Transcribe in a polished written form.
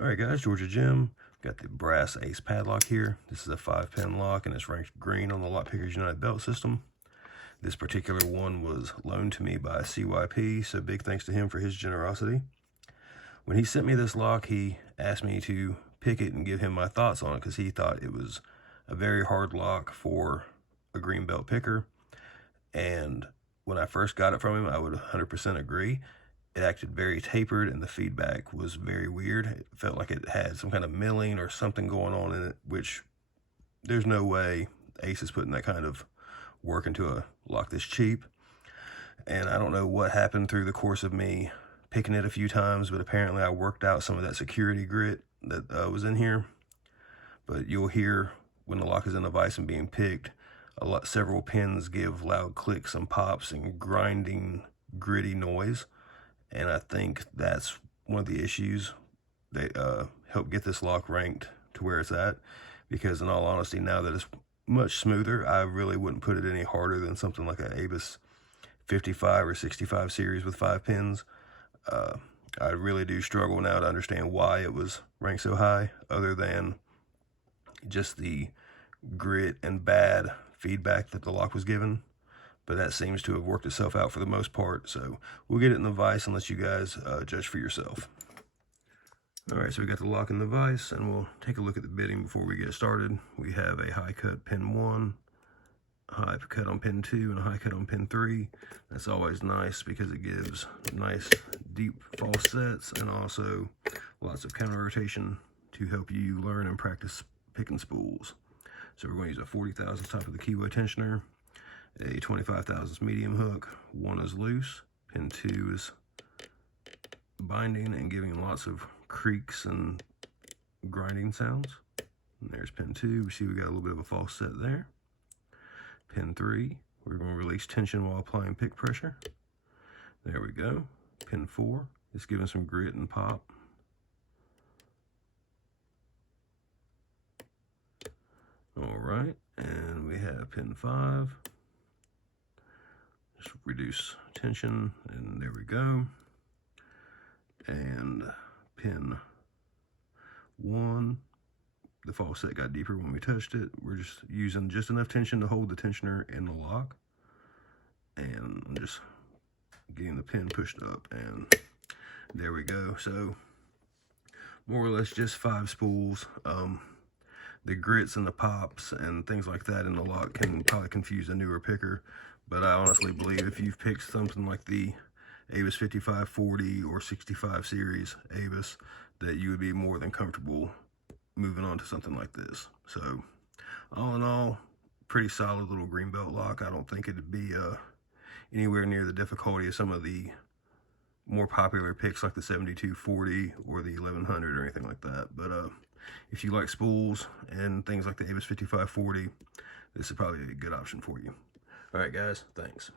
Alright guys, Georgia Jim. Got the brass ace padlock here. This is a 5-pin lock and it's ranked green on the Lock Pickers United belt system. This particular one was loaned to me by CYP, so big thanks to him for his generosity. When he sent me this lock, he asked me to pick it and give him my thoughts on it because he thought it was a very hard lock for a green belt picker. And when I first got it from him, I would 100% agree. It acted very tapered and the feedback was very weird. It felt like it had some kind of milling or something going on in it, which there's no way Ace is putting that kind of work into a lock this cheap. And I don't know what happened through the course of me picking it a few times, but apparently I worked out some of that security grit that was in here. But you'll hear when the lock is in the vise and being picked, several pins give loud clicks and pops and grinding, gritty noise. And I think that's one of the issues that helped get this lock ranked to where it's at. Because in all honesty, now that it's much smoother, I really wouldn't put it any harder than something like an Avis 55 or 65 series with 5 pins. I really do struggle now to understand why it was ranked so high, other than just the grit and bad feedback that the lock was given. But that seems to have worked itself out for the most part. So we'll get it in the vise and let you guys judge for yourself. All right, so we got the lock in the vise, and we'll take a look at the bitting before we get started. We have a high cut pin 1, a high cut on pin 2, and a high cut on pin 3. That's always nice because it gives nice deep false sets and also lots of counter rotation to help you learn and practice picking spools. So we're going to use a 40 thousandths top of the keyway tensioner, a 25 thousandths medium hook. 1 is loose, pin 2 is binding and giving lots of creaks and grinding sounds. And there's pin 2. We see we got a little bit of a false set there. Pin 3, we're going to release tension while applying pick pressure. There we go. Pin 4 is giving some grit and pop. All right, and we have pin 5. Just reduce tension, and there we go. And pin 1, the false set got deeper when we touched it. We're just using just enough tension to hold the tensioner in the lock. And I'm just getting the pin pushed up, and there we go. So more or less just 5 spools. The grits and the pops and things like that in the lock can probably confuse a newer picker. But I honestly believe if you've picked something like the Avis 5540 or 65 series Avis, that you would be more than comfortable moving on to something like this. So all in all, pretty solid little green belt lock. I don't think it'd be anywhere near the difficulty of some of the more popular picks like the 7240 or the 1100 or anything like that. But if you like spools and things like the Avis 5540, this is probably a good option for you. All right, guys, thanks.